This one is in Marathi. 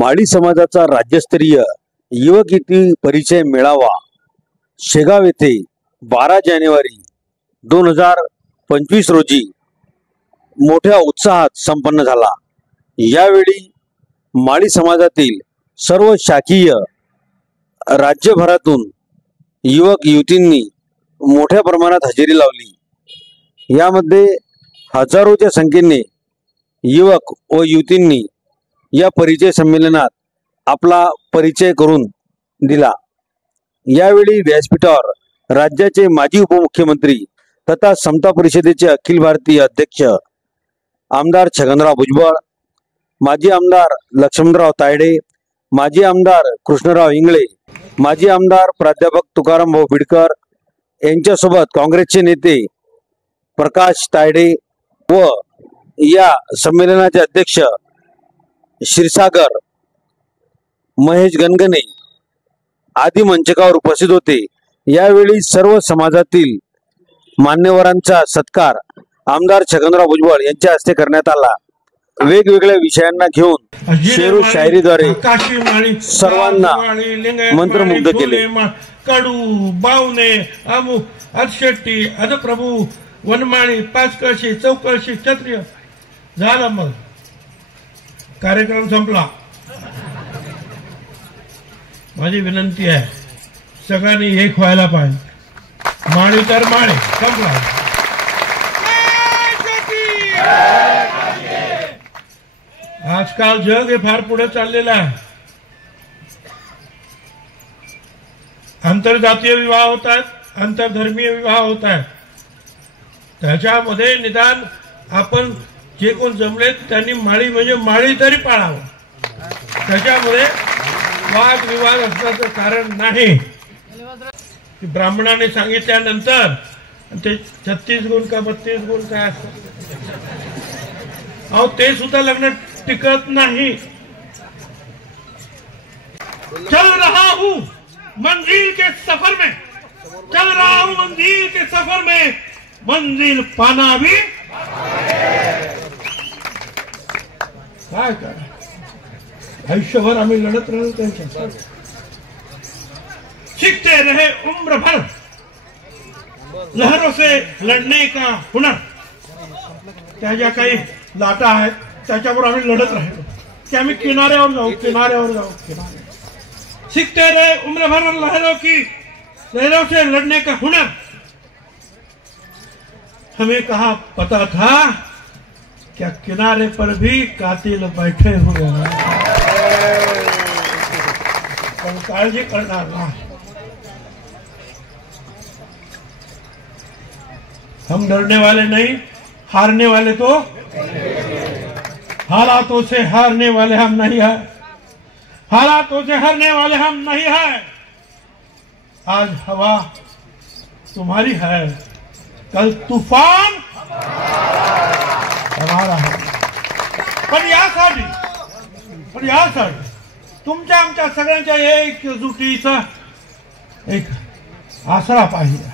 माळी समाजाचा राज्यस्तरीय युवक युती परिचय मेळावा शेगाव येथे 12 जानेवारी 2025 रोजी मोठ्या उत्साहात संपन्न झाला। यावेळी माळी समाजातील सर्व शाखीय राज्यभरातून युवक युवतींनी मोठ्या प्रमाणात हजेरी लावली। यामध्ये हजारोच्या संख्येने युवक व युवतींनी या परिचय संमेलनात आपला परिचय करून दिला। यावेळी व्यासपीठावर राज्याचे माजी उपमुख्यमंत्री तथा समता परिषदेचे अखिल भारतीय अध्यक्ष आमदार छगनराव भुजबळ, माजी आमदार लक्ष्मणराव तायडे, माजी आमदार कृष्णराव इंगळे, माजी आमदार प्राध्यापक तुकाराम भाऊ बिडकर यांच्यासोबत काँग्रेसचे नेते प्रकाश तायडे व या संमेलनाचे अध्यक्ष क्षीरसागर महेश गणगणे आदी मंचकावर उपस्थित होते। यावेळी सर्व समाजातील मान्यवरांचा सत्कार आमदार छगनराव भुजबळ यांच्या हस्ते करण्यात आला। वेगवेगळ्या विषयांना घेऊन शेरो शायरीद्वारे सर्वांना मंत्रमुग्ध केले। कडू बावणे आमू अदशेट्टी अदप्रभू वनमाळी पाचकळशी चौकळशी क्षत्रिय झाला। मग कार्यक्रम संपला। माझी विनंती आहे सगळ्यांनी एक व्हायला पाहिजे। माळी तर माळी संपला। आजकाल जग हे फार पुढे चाललेलं आहे। आंतरजातीय विवाह होत आहेत, आंतरधर्मीय विवाह होत आहेत। त्याच्यामध्ये निदान आपण जे कोण जमलेत त्यांनी माळी म्हणजे माळी तरी पाळावं। त्याच्यामध्ये वाद विवाद असण्याचं कारण नाही। ब्राह्मणाने सांगितल्यानंतर ते 36 गुण का 32 गुण काय असतं अहो ते सुद्धा लग्न टिकत नाही। चल रहा हूं मंजिल के सफर में, चल रहा हूं मंजिल के सफर में, मंजिल पाना भी काय करा। आयुष्यभर आम्ही लढत राहू त्यांच्या। सीखते रहे उम्र भर लहरों से लढने का हुनर। त्या ज्या काही लाटा आहेत त्याच्यावर आम्ही लढत राहिलो की आम्ही किनाऱ्यावर जाऊ, किनाऱ्यावर जाऊ, किनारे। सीखते रहे उम्र भर लहरों से लड़ने का हुनर। हमें कहा पता था क्या किनारे पर भी कातिल बैठे हुए हैं। काळजी करणार ना। हम डरने वाले नहीं, हारने वाले तो हालातों से हारने वाले हम नहीं है, हालातों से हारने वाले हम नहीं है। आज हवा तुम्हारी है, कल तूफान हमारा है। पण यासाठी तुमच्या आमच्या सगळ्यांच्या एकजुटीचा एक आसरा पाहिजे।